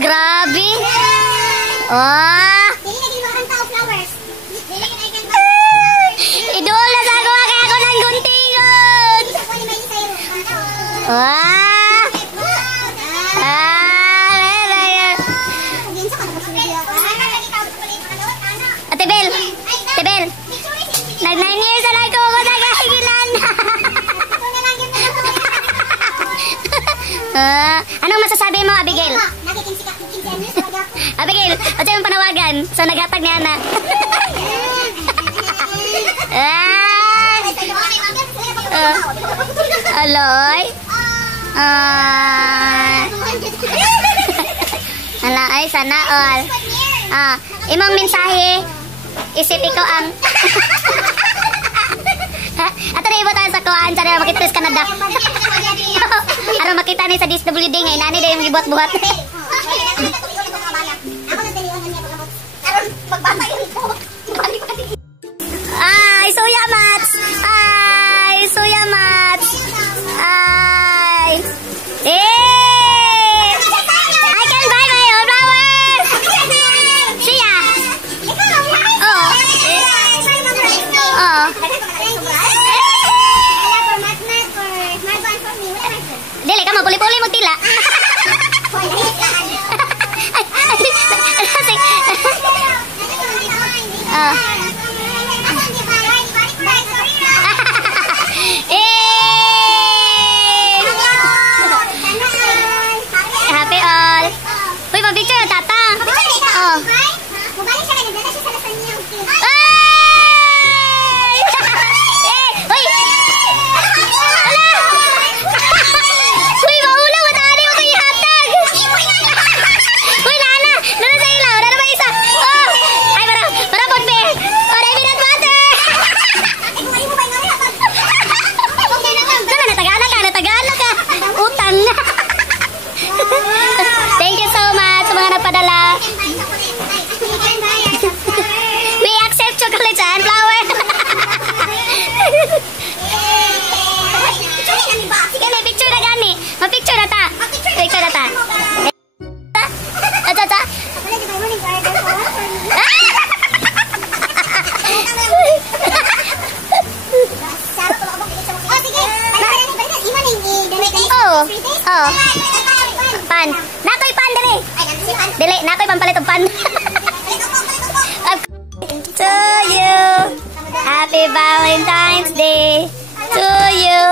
grabe. Oh. Idol na sa ako, kaya ako ng guntingon. Ah. Ate Bel. Ate Bel. Nag 9 years na lang ko sa kahigilan. Anong masasabi mo, Abigail? Abigail, o siyang panawagan sa nagatag ni Ana. Aloy? Ala ay sana all. Imong mensahe, isip ikaw ang ato na ibo tayo sa kuhaan sa makita sa Canada. Aron makita ni sa DSWD nga inani daw yung gibuhat-buhat. Ay, suya mats. Ay, suya mats. Ay. I can buy my own flowers. Siya. Oh. Oh. Dili ka mapuli-puli mo tila. Happy all. Uy, pag-picture na tata. Oh. Thank you so much sa mga nagpadala. We accept chocolates and flower. Sige, may picture na gani. Mag-picture na ta. Picture na ta. Ata. Oh. Pan. Nakoy pan dili. Dili, nakoy pampalit og pan. To you. Happy Valentine's Day to you.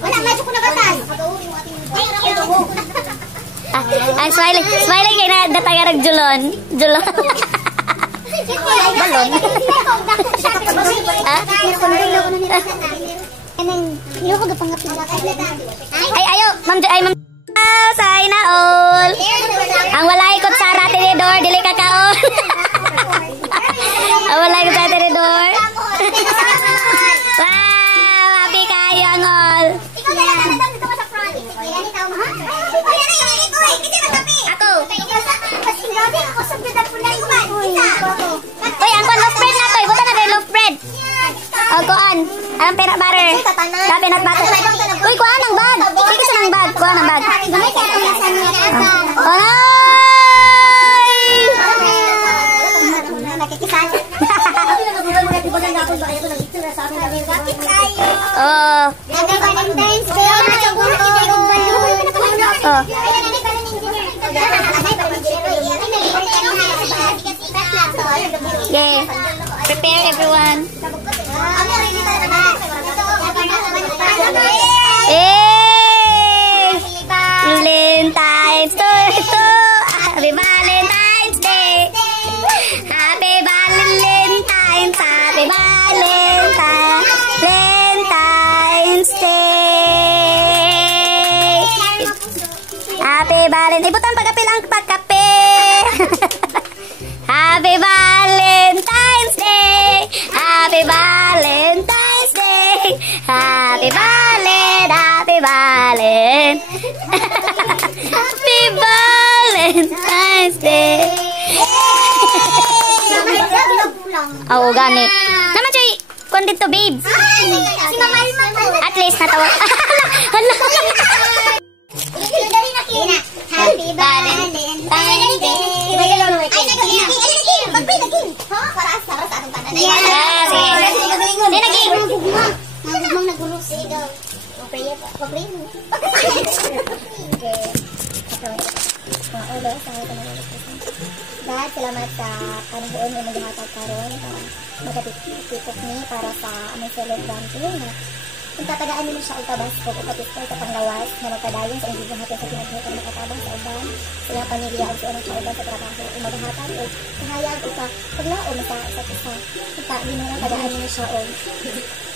Wala medyo ko nagatan. Ang smiling kay na dataga nagjulon. Julon. Balon. Ay, ayo, ma'am, say na all. Ang walay ko sa ratinidor, dili ka kaon. Ang walay ko sa ratinidor. Wow, happy kayo ang all. Ako. Uy, ang love bread na to. Ibutan na love bread. O, kuan. Ang peanut butter. Peanut butter. Uy, kuan ang bag. Sige sa ng bag. Kuan ang bag. Oh. Okay. Prepare everyone. Valentine's Happy Valentine's Day. Happy Valentine's. Happy Valentine's Day. Happy Valentine's. Ibutan pagkape lang pagkape. Happy Valentine's Day. Happy Valentine's Day. Happy Valentine's. Happy Valentine's. Happy Valentine's Day. Oh, gani. Naman siya, kung dito, babes. At least natawa. Happy Valentine's Day. Ay, naging. Magpay, naging. Ha? Para sa atong tanan. Sino naging? Nagugmang nagulos. Sigaw. Magpray pa. Magpray mo. Okay. Maulo sa akin na dahil salamat sa panahon na maghahatag karon para magkatipok ni para sa aming celebrante na kung tatagaan nyo siya utabas ko o kapistol sa panglawas na magpadayon sa hindi natin sa pinaghihatag na katabang sa uban sa iyang pamilya o sa unang sa uban sa trabaho o maghahatag o kahayag o paglaom sa isa't isa kita hindi mo lang tagaan nyo siya o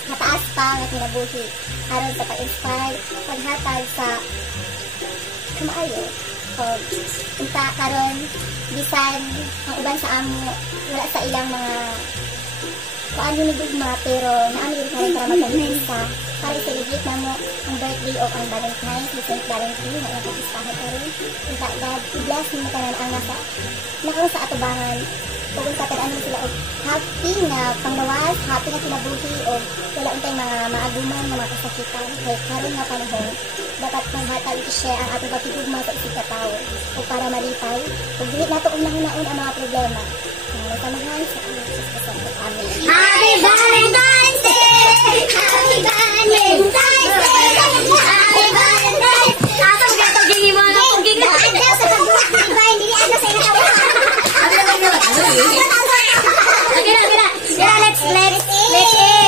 mataas pa nga kinabuhi aron sa pag-inspire paghatag sa kumaayo o unta karon bisan ang uban sa amo wala sa ilang mga paano ni gugma pero naami rin karon para magkahisa para i-celebrate na mo ang birthday o ang Valentine's St. Valentine na iyang kapistahan karon unta God i-bless mo kanan ang nasa nakong sa atubangan o kung sa tadaan mo sila o happy na panglawas happy na kinabuhi o wala untay mga maaguman na mga kasakitan kaya karon nga panahon dapat maghatag siya ang ating pagtitugma sa isip katao o para malipay o dili nato unahon-naon ang mga problema na samahan sa amin. Happy Valentine's Day! Happy Valentine's Day! Happy Valentine's Day! Ato mga tuging mo na tuging na. Ada sa pagbuhat ni Iba, hindi ada sa inyo. Okay na. Let's eat.